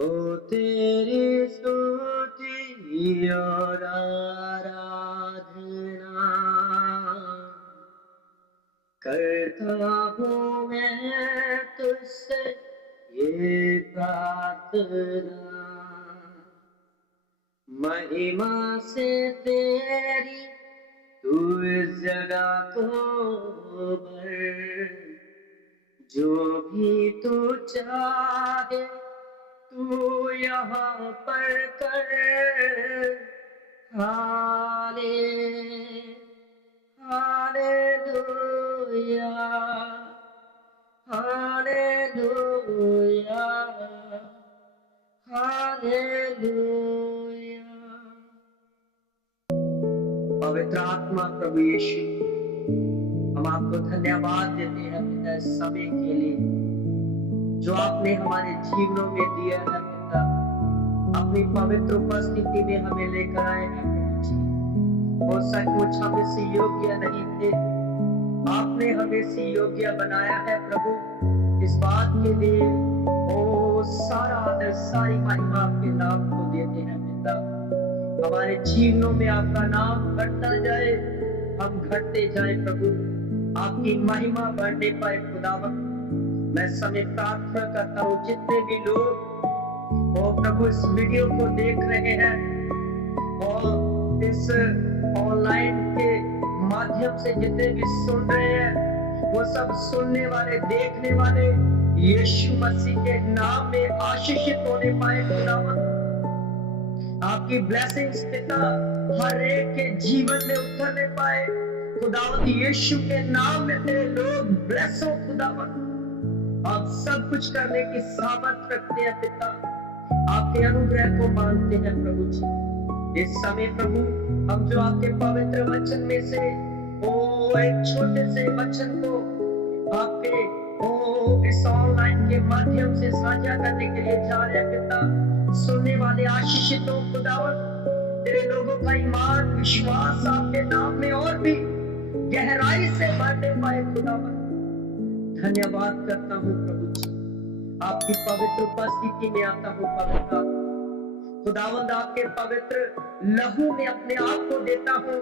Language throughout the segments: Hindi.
ओ तेरी स्तुति और आराधना करता हूँ मैं तुझसे ये प्रार्थना, महिमा से तेरी तू इस जगह को भर, जो भी तू चाहे तू यहाँ पर कर। हाले हालेलुया हालेलुया हालेलुया। पवित्र आत्मा प्रभु यीशु, हम आपको धन्यवाद देते हैं पिता इस समय के लिए जो आपने हमारे जीवनों में दिया है पिता। अपनी पवित्र उपस्थिति में हमें लेकर आए हैं प्रभु जी। वो सचमुच हम इससे योग्य नहीं थे, आपने हमें इससे योग्य बनाया है प्रभु। इस बात के लिए ओ सारा आदर सारी महिमा आपके नाम को देते हैं पिता। हमारे जीवनों में आपका नाम बढ़ता जाए, हम घटते जाए प्रभु, आपकी महिमा बढ़ने पाए खुदावन। मैं समय प्रार्थना करता हूँ जितने भी लोग ओ प्रभु इस वीडियो को देख रहे हैं और इस ऑनलाइन के माध्यम से जितने भी सुन रहे हैं, वो सब सुनने वाले देखने वाले यीशु मसीह के नाम में आशीषित होने पाए खुदावन। आपकी ब्लेसिंग्स पिता हर एक के जीवन में उतरने पाए खुदावन। यीशु के नाम में तेरे लोग ब्लेस हो खुदावन। आप सब कुछ करने की सामर्थ रखते हैं पिता, आपके अनुग्रह को मांगते हैं प्रभु जी। इस समय प्रभु हम जो आपके पवित्र वचन में से ओ एक छोटे से वचन को आपके ओ इस ऑनलाइन के माध्यम से साझा करने के लिए जा रहे हैं पिता। सुनने वाले आशीषित हो खुदावन। तेरे लोगों का ईमान विश्वास आपके नाम में और भी गहराई से बढ़ने पाए खुदावन। धन्यवाद करता हूँ प्रभु जी, आपकी पवित्र उपस्थिति में आता हूँ पवित्र खुदावंद। आपके पवित्र लहू में अपने आप को देता हूँ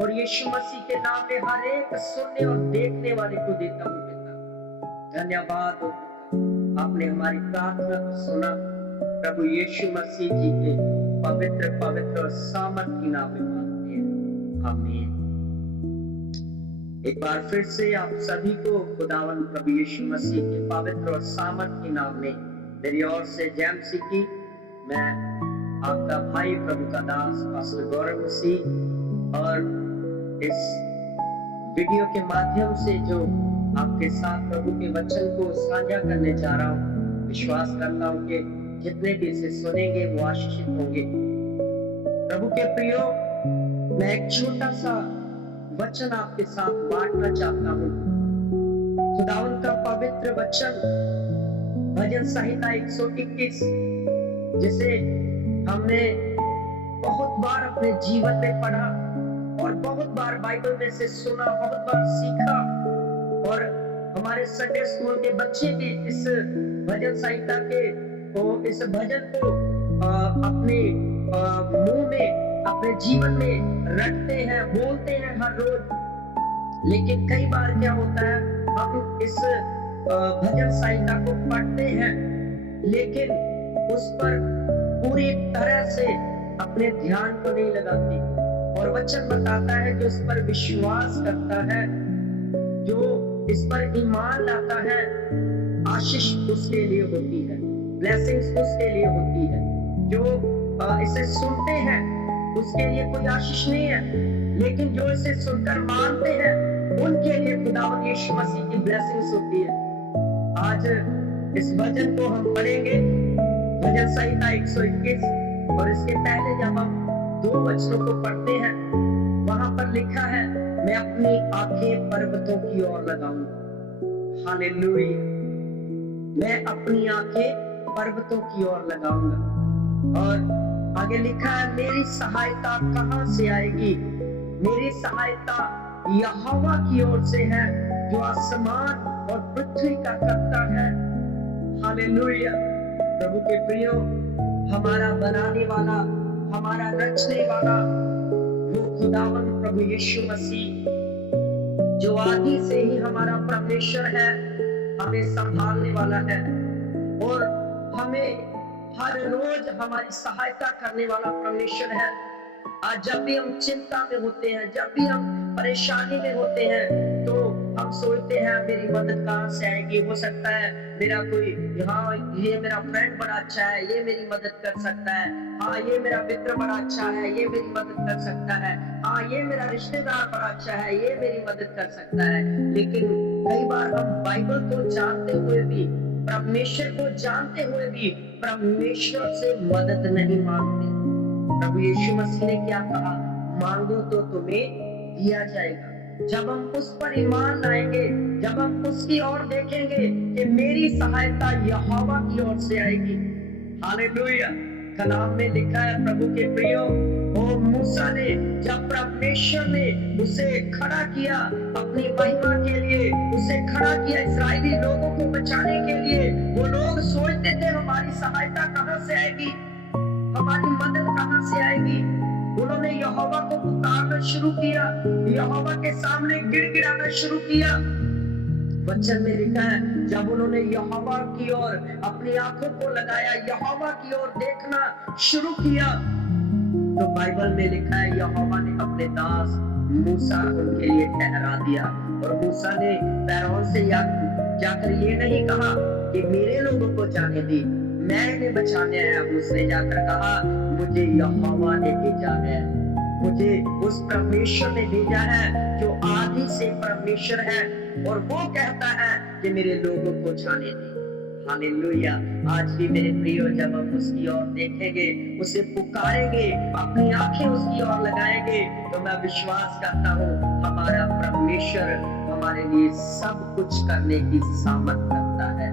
और यीशु मसीह के नाम में हर एक सुनने और देखने वाले को देता हूँ पिता। धन्यवाद हो पिता, आपने हमारी प्रार्थना को सुना प्रभु यीशु मसीह जी के पवित्र पवित्र और सामर्थी नाम में मांगते हैं, आमीन। एक बार फिर से आप सभी को खुदावन प्रभु यीशु मसीह के पवित्र और सामर्थी नाम में मेरी ओर से जय मसीह की। मैं आपका भाई प्रभु का दास पास्टर गौरव मसीह और इस वीडियो के माध्यम से जो आपके साथ प्रभु के वचन को साझा करने जा रहा हूँ, विश्वास करता हूँ कि जितने भी इसे सुनेंगे वो आशीषित होंगे। प्रभु के प्रियो, मैं एक छोटा सा वचन आपके साथ बांटना चाहता हूँ। खुदावन का पवित्र वचन भजन संहिता 121 जिसे हमने बहुत बार अपने जीवन में पढ़ा और बहुत बार बाइबल में से सुना, बहुत बार सीखा और हमारे संडे स्कूल के बच्चे भी इस भजन संहिता के इस भजन को अपने मुंह में अपने जीवन में रखते हैं, बोलते हैं हर रोज। लेकिन कई बार क्या होता है, हम इस भजन संहिता को पढ़ते हैं लेकिन उस पर पूरी तरह से अपने ध्यान को नहीं लगाते। और वचन बताता है जो इस पर विश्वास करता है, जो इस पर ईमान लाता है, आशीष उसके लिए होती है, ब्लेसिंग्स उसके लिए होती है। जो इसे सुनते हैं उसके लिए कोई आशीष नहीं है, लेकिन जो इसे सुनकर मानते हैं उनके लिए खुदावंद यीशु मसीह की ब्लेसिंग्स होती है। आज इस भजन को हम पढ़ेंगे, भजन संहिता 121, और इसके पहले जब हम 2 वचनों को पढ़ते हैं, वहां पर लिखा है, मैं अपनी आंखें पर्वतों की ओर लगाऊंगा। हालेलुया, मैं अपनी आंखें पर्वतों की ओर लगाऊंगा। और आगे लिखा है, मेरी सहायता कहां से आएगी? मेरी सहायता यहोवा की ओर से है जो आसमान और पृथ्वी का कर्ता है। हालेलुया, प्रभु के प्रियो, हमारा बनाने वाला, हमारा रचने वाला वो खुदावन प्रभु यीशु मसीह, जो आदि से ही हमारा परमेश्वर है, हमें संभालने वाला है और हमें हर रोज हमारी सहायता करने वाला परमेश्वर है। आज जब भी हम चिंता में होते हैं, जब भी हम परेशानी में होते हैं, तो हम सोचते हैं मेरी मदद कहाँ से आएगी। हो सकता है मेरा कोई, हाँ ये मेरा फ्रेंड बड़ा अच्छा है, ये मेरी मदद कर सकता है, हाँ ये मेरा मित्र बड़ा अच्छा है, ये मेरी मदद कर सकता है, हाँ ये मेरा रिश्तेदार बड़ा अच्छा है, ये मेरी मदद कर सकता है। लेकिन कई बार हम बाइबल को जानते हुए भी, परमेश्वर को जानते हुए भी परमेश्वर से मदद नहीं मांगते। प्रभु यीशु मसीह ने क्या कहा? मांगो तो तुम्हें दिया जाएगा। जब हम उस पर ईमान लाएंगे, जब हम उसकी ओर देखेंगे कि मेरी सहायता यहोवा की ओर से आएगी। हालेलुया। कलाम में लिखा है प्रभु के प्रियो, ओ मूसा ने, जब परमेश्वर ने उसे खड़ा किया अपनी महिमा के लिए, उसे खड़ा किया इस्राएली लोगों को बचाने के लिए, वो लोग सोचते थे हमारी सहायता कहां से आएगी, हमारी मदद कहां से आएगी। उन्होंने यहोवा को पुकारना शुरू किया, यहोवा के सामने गिड़गिड़ाना शुरू किया। वचन में लिखा है जब उन्होंने यहोवा की ओर अपनी आंखों को लगाया, यहोवा की ओर देखना शुरू किया, तो बाइबल में लिखा है यहोवा ने अपने दास मूसा उनके लिए ठहरा दिया। और मूसा ने फिरौन से जाकर ये नहीं कहा कि मेरे लोगों को जाने दी, मैं इन्हें बचाने आया। उसने जाकर कहा मुझे यहोवा ने भेजा है, मुझे उस परमेश्वर ने भेजा है जो आदि से परमेश्वर है, और वो कहता है कि मेरे लोगों को जाने दे। हालेलुया। आज भी मेरे प्रियो, जब हम उसकी ओर देखेंगे, उसे पुकारेंगे, अपनी आंखें उसकी ओर लगाएंगे, तो मैं विश्वास करता हूँ हमारा परमेश्वर हमारे लिए सब कुछ करने की सामर्थ्य रखता है।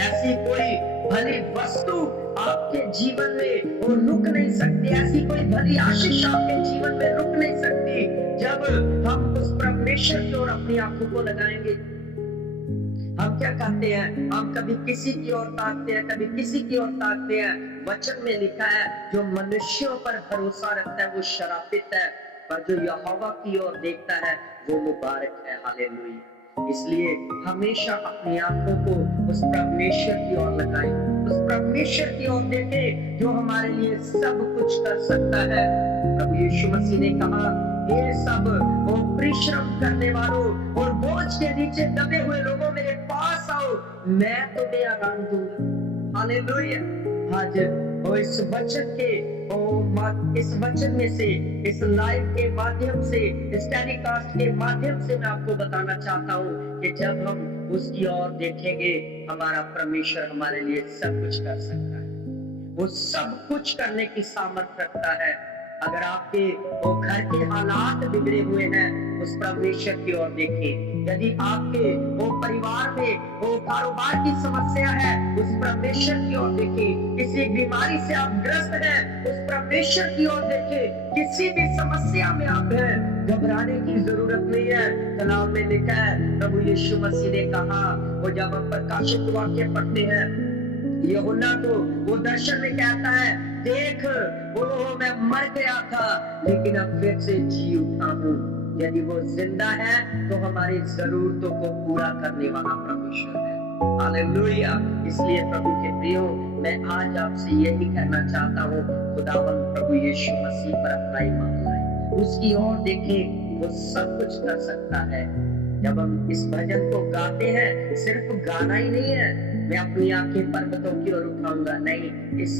ऐसी कोई भली वस्तु आपके जीवन में वो रुक नहीं सकती, ऐसी कोई भली आशीष आपके जीवन में रुक नहीं सकती जब हम उस परमेश्वर की ओर अपनी आंखों को लगाएंगे। हम क्या करते हैं? हम कभी किसी की ओर ताकते हैं, कभी किसी की ओर ताकते हैं। वचन में लिखा है जो मनुष्यों पर भरोसा रखता है वो श्रापित है, पर जो यहोवा की ओर देखता है वो मुबारक है। हालेलुया। इसलिए हमेशा अपनी आंखों को उस परमेश्वर की ओर लगाएं, उस परमेश्वर की ओर देखें जो हमारे लिए सब कुछ कर सकता है। प्रभु यीशु मसीह ने कहा ये सब वो परिश्रम करने वालों और बोझ के नीचे दबे हुए लोगों मेरे पास आओ, मैं तुम्हें आराम दूंगा। हालेलुया। आज वो इस वचन में से, इस लाइव के माध्यम से, इस टेलीकास्ट के माध्यम से मैं आपको बताना चाहता हूँ कि जब हम उसकी ओर देखेंगे, हमारा परमेश्वर हमारे लिए सब कुछ कर सकता है। वो सब कुछ करने की सामर्थ्य रखता है। अगर आपके वो घर के हालात बिगड़े हुए हैं, उस परमेश्वर की ओर देखें। यदि आपके वो परिवार में वो कारोबार की समस्या है, उस परमेश्वर की ओर देखें। किसी बीमारी से आप ग्रस्त हैं, उस परमेश्वर की ओर देखें। किसी भी समस्या में आप हैं, घबराने की जरूरत नहीं है। कलाम में लिखा है प्रभु यीशु मसीह ने कहा, वो जब हम प्रकाशित वाक्य पढ़ते हैं, यूहन्ना को वो दर्शन में कहता है देख वो मैं मर गया था लेकिन अब फिर से जी उठा हूँ। यदि वो जिंदा है तो हमारी जरूरतों को पूरा करने वाला परमेश्वर है। हालेलुया। इसलिए प्रभु के प्रियो, मैं आज आपसे यही कहना चाहता हूँ, खुदावंद प्रभु यीशु मसीह पर अपना ईमान लाएं, उसकी ओर देखें, वो सब कुछ कर सकता है। जब हम इस भजन को गाते हैं, सिर्फ गाना ही नहीं है मैं अपनी आंखें पर्वतों की ओर उठाऊंगा, नहीं, इस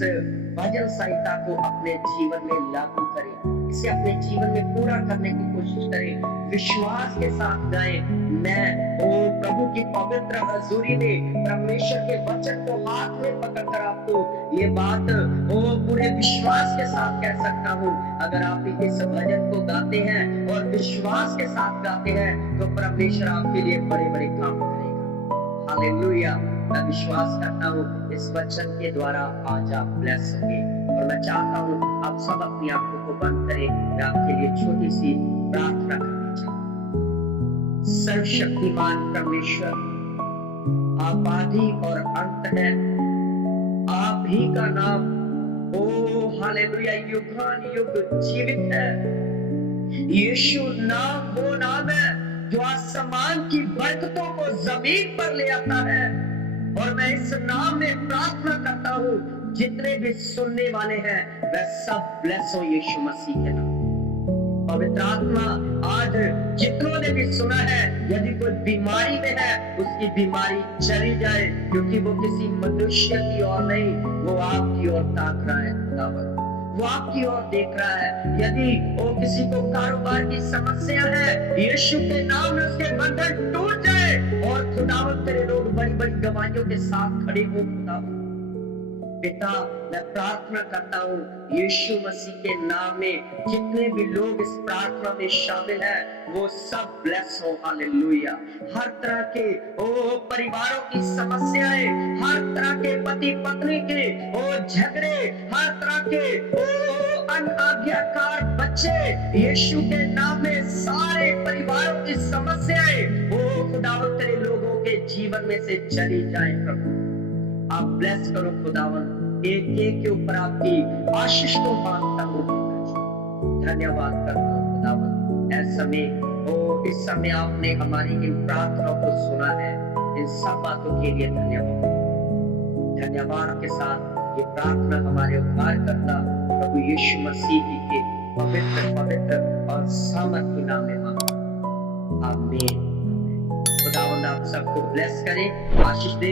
भजन संहिता को अपने जीवन में लागू करें, इसे अपने जीवन में पूरा करने की कोशिश करें, विश्वास के साथ गाएं। मैं ओ प्रभु की पवित्र हजूरी में परमेश्वर के वचन को हाथ में पकड़कर आपको ये बात ओ पूरे विश्वास के साथ कह सकता हूँ। अगर आप इस भजन को गाते हैं और विश्वास के साथ गाते हैं तो परमेश्वर आपके लिए बड़े बड़े काम करेगा। हालेलुया। मैं विश्वास करता हूँ इस वचन के द्वारा आज आप ब्लेस होंगे, और मैं चाहता हूँ आप सब अपनी आंखों को बंद करें। मैं आपके लिए छोटी सी प्रार्थना करना चाहता हूँ। सर्वशक्तिमान परमेश्वर, आप आदि और अंत हैं, आप आप ही का नाम ओ हालेलुया युगानुयुग जीवित है। यीशु नाम वो नाम है जो आसमान की बरकतों को जमीन पर ले आता है। और मैं इस नाम में प्रार्थना करता हूँ जितने भी सुनने वाले हैं वह सब ब्लेस हो यीशु मसीह के नाम। पवित्र आत्मा आज जितनों ने भी सुना है, यदि कोई बीमारी में है उसकी बीमारी चली जाए, क्योंकि वो किसी मनुष्य की ओर नहीं, वो आपकी ओर ताक रहा है खुदावन, वो आपकी ओर देख रहा है। यदि वो किसी को कारोबार की समस्या है, यीशु के नाम में उसके बंधन टूट जाए और खुदावन तेरे लोग बड़ी बड़ी गवाहियों के साथ खड़े हो। खुदावन पिता, मैं प्रार्थना करता हूँ यीशु मसीह के नाम में जितने भी लोग इस प्रार्थना में शामिल हैं वो सब ब्लेस हो। हालेलुया। हर तरह के ओ परिवारों की समस्याएं, हर तरह के पति पत्नी के ओ झगड़े, हर तरह के ओ अनाज्ञाकार बच्चे, यीशु के नाम में सारे परिवारों की समस्याएं ओ खुदावन तेरे लोगों के जीवन में से चली जाए। प्रभु आप ब्लेस करो खुदावन, एक एक के ऊपर आपकी आशीष को मांगता हूँ। धन्यवाद करता हूँ खुदावन, ऐसा में ओ इस समय आपने हमारी इन प्रार्थनाओं को सुना है। इन सब बातों के लिए धन्यवाद। धन्यवाद के साथ ये प्रार्थना हमारे उद्धारकर्ता प्रभु यीशु मसीह के पवित्र पवित्र और सामर्थी नाम में मांगता हूं। आमीन। खुदावंद आप सबको ब्लेस करे, आशीष दे।